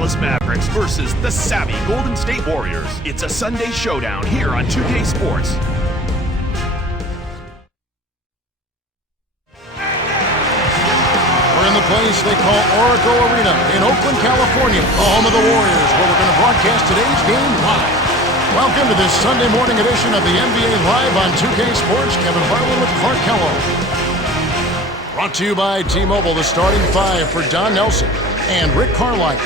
Dallas Mavericks versus the savvy Golden State Warriors. It's a Sunday showdown here on 2K Sports. We're in the place they call Oracle Arena in Oakland, California, the home of the Warriors, where we're going to broadcast today's game live. Welcome to this Sunday morning edition of the NBA Live on 2K Sports. Kevin Harlan with Clark Kellogg. Brought to you by T-Mobile, the starting five for Don Nelson and Rick Carlisle.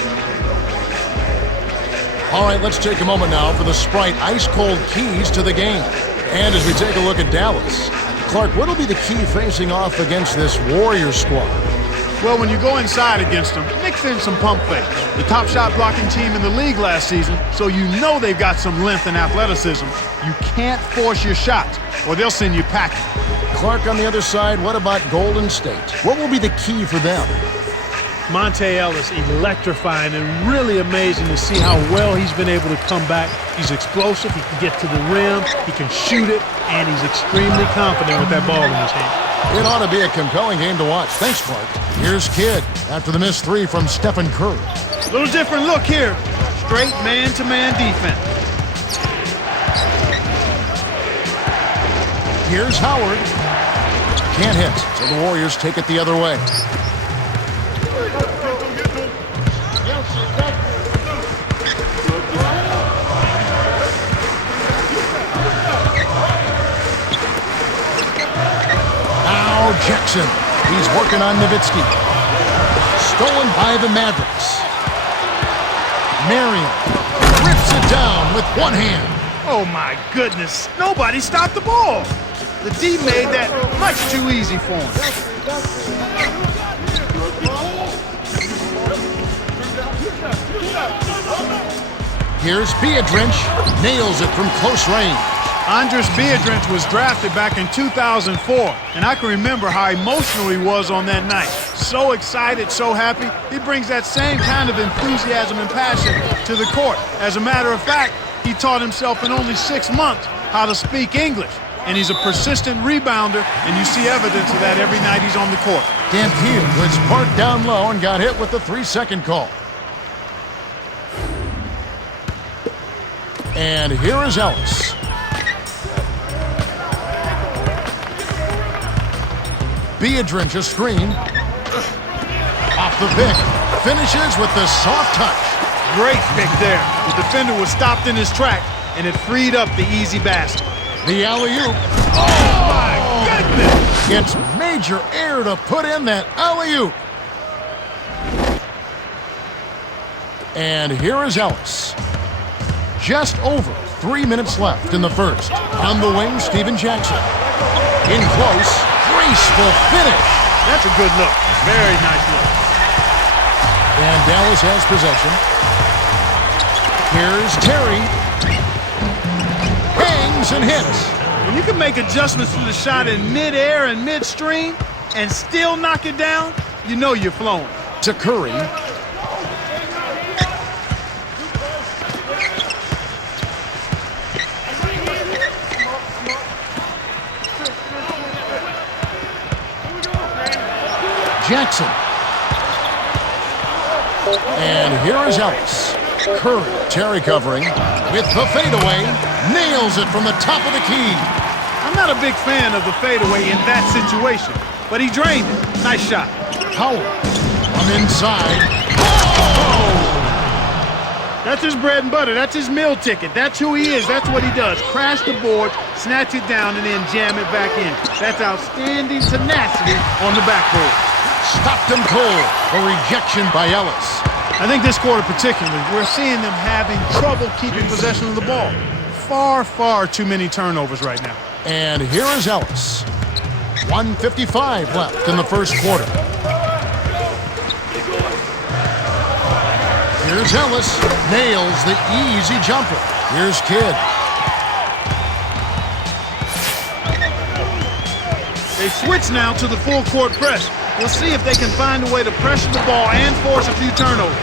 All right, let's take a moment now for the Sprite ice-cold keys to the game. And as we take a look at Dallas, Clark, what'll be the key facing off against this Warriors squad? Well, when you go inside against them, mix in some pump fakes. The top shot blocking team in the league last season, so you know they've got some length and athleticism. You can't force your shots, or they'll send you packing. Clark, on the other side, what about Golden State? What will be the key for them? Monte Ellis, electrifying and really amazing to see how well he's been able to come back. He's explosive, he can get to the rim, he can shoot it, and he's extremely confident with that ball in his hand. It ought to be a compelling game to watch. Thanks, Clark. Here's Kidd after the missed three from Stephen Curry. Little different look here. Straight man-to-man defense. Here's Howard. Can't hit, so the Warriors take it the other way. Now Jackson. He's working on Nowitzki. Stolen by the Mavericks. Marion rips it down with one hand. Oh, my goodness. Nobody stopped the ball. The D made that much too easy for him. Here's Biedrins. Nails it from close range. Andris Biedrins was drafted back in 2004, and I can remember how emotional he was on that night. So excited, so happy. He brings that same kind of enthusiasm and passion to the court. As a matter of fact, he taught himself in only 6 months how to speak English. And he's a persistent rebounder, and you see evidence of that every night he's on the court. Dampier was parked down low and got hit with the 3-second call. And here is Ellis. Biedrins a screen. Off the pick. Finishes with the soft touch. Great pick there. The defender was stopped in his track, and it freed up the easy basket. The alley-oop. Oh, my goodness! It's major error to put in that alley-oop. And here is Ellis. Just over 3 minutes left in the first. On the wing, Steven Jackson. In close, graceful finish. That's a good look. Very nice look. And Dallas has possession. Here's Terry. Hangs and hits. When you can make adjustments to the shot in mid-air and midstream and still knock it down, you know you're flowing. To Curry. Jackson. And here is Ellis. Curry, Terry covering with the fadeaway. Nails it from the top of the key. I'm not a big fan of the fadeaway in that situation, but he drained it. Nice shot. Howard from inside. Oh! That's his bread and butter. That's his meal ticket. That's who he is. That's what he does. Crash the board, snatch it down, and then jam it back in. That's outstanding tenacity on the backboard. Stopped him cold. A rejection by Ellis. I think this quarter particularly, we're seeing them having trouble keeping possession of the ball. Far, far too many turnovers right now. And here is Ellis. 1:55 left in the first quarter. Here's Ellis. Nails the easy jumper. Here's Kidd. They switch now to the full court press. We'll see if they can find a way to pressure the ball and force a few turnovers.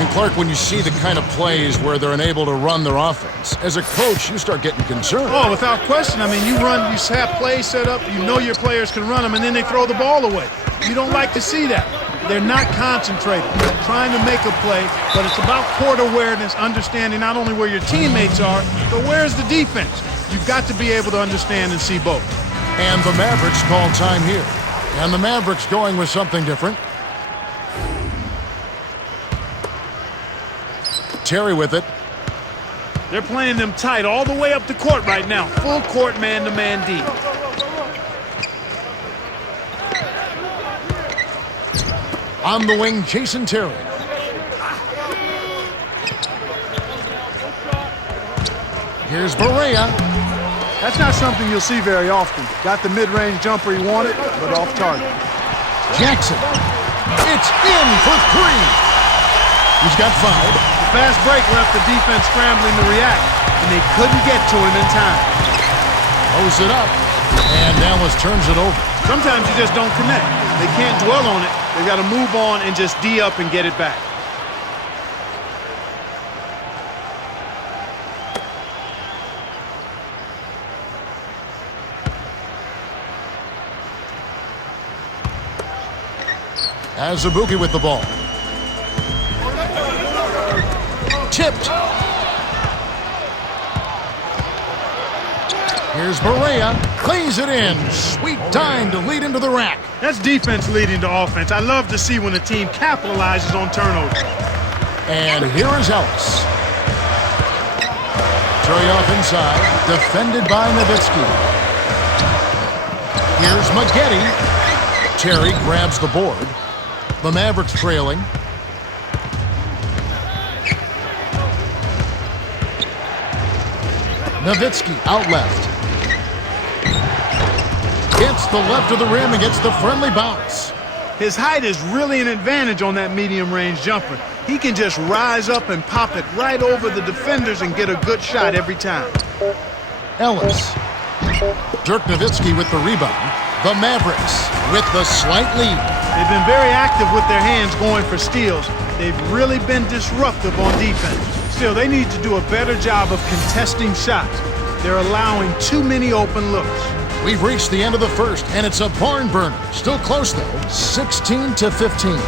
And Clark, when you see the kind of plays where they're unable to run their offense, as a coach, you start getting concerned. Oh, without question. I mean, you have plays set up, you know your players can run them, and then they throw the ball away. You don't like to see that. they're not concentrated, trying to make a play, but it's about court awareness, understanding not only where your teammates are, but where's the defense. You've got to be able to understand and see both. And the Mavericks call time here. And the Mavericks going with something different. Terry with it. They're playing them tight all the way up the court right now. Full court man-to-man D. On the wing, Jason Terry. Here's Barea. That's not something you'll see very often. Got the mid-range jumper he wanted, but off target. Jackson. It's in for three. He's got 5. The fast break left the defense scrambling to react, and they couldn't get to him in time. Throws it up, and Dallas turns it over. Sometimes you just don't connect. They can't dwell on it. They've got to move on and just D up and get it back. Azubuike with the ball. Tipped. Here's Barea. Cleans it in. Sweet time to lead into the rack. That's defense leading to offense. I love to see when a team capitalizes on turnovers. And here is Ellis. Terry off inside. Defended by Nowitzki. Here's Maggette. Terry grabs the board. The Mavericks trailing. Nowitzki out left. Hits the left of the rim and gets the friendly bounce. His height is really an advantage on that medium-range jumper. He can just rise up and pop it right over the defenders and get a good shot every time. Ellis. Dirk Nowitzki with the rebound. The Mavericks with the slight lead. They've been very active with their hands going for steals. They've really been disruptive on defense. Still, they need to do a better job of contesting shots. They're allowing too many open looks. We've reached the end of the first, and it's a barn burner. Still close, though, 16-15.